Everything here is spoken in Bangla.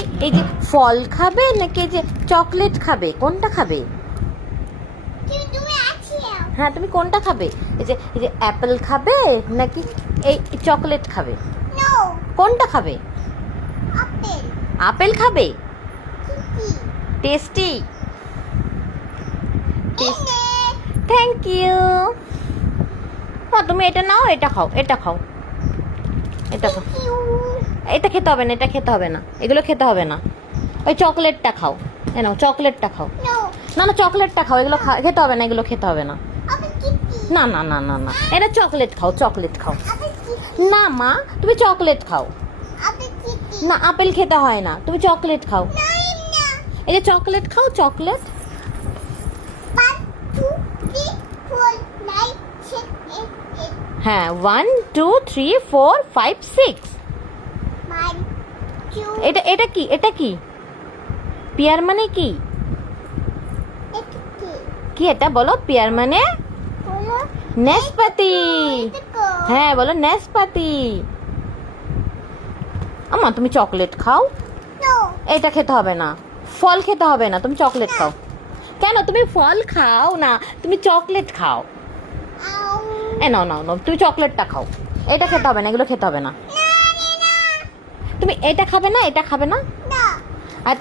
তুমি এই যে ফল খাবে নাকি এই যে চকলেট খাবে, কোনটা খাবে? হ্যাঁ, তুমি কোনটা খাবে? এই যে অ্যাপেল খাবে নাকি এই চকলেট খাবে? কোনটা খাবে? আপেল খাবে। টেস্টি। Thank you. হ্যাঁ, তুমি এটা নাও, এটা খাও, এটা খাও, এটা খাও। এটা খেতে হবে না, এটা খেতে হবে না, এগুলো খেতে হবে না। ওই চকলেটটা খাও। নাও, চকলেটটা খাও। না না, চকলেটটা খাও, এগুলো খেতে হবে না, এগুলো খেতে হবে না। না না না না না, এটা চকলেট খাও, চকলেট খাও। না মা, তুমি চকলেট খাও। না, আপেল খেতে হয় না, তুমি চকলেট খাও। এই যে চকলেট খাও, চকলেট। হ্যাঁ, 1 2 3 4 5 6। এটা কি? এটা কি? পিয়ার মানে কি? কি এটা বলো? পিয়ার মানে নাশপাতি। হ্যাঁ, বলো নাশপাতি। আম্মা, তুমি চকলেট খাও। এটা খেতে হবে না, ফল খেতে হবে না, তুমি চকলেট খাও। কেন? তুমি ফল খাও না, তুমি চকলেট খাও। নাও নাও নাও, তুমি চকলেটটা খাও। এটা খেতে হবে না, এগুলো খেতে হবে না। তুমি এটা খাবে না, এটা খাবে না। আর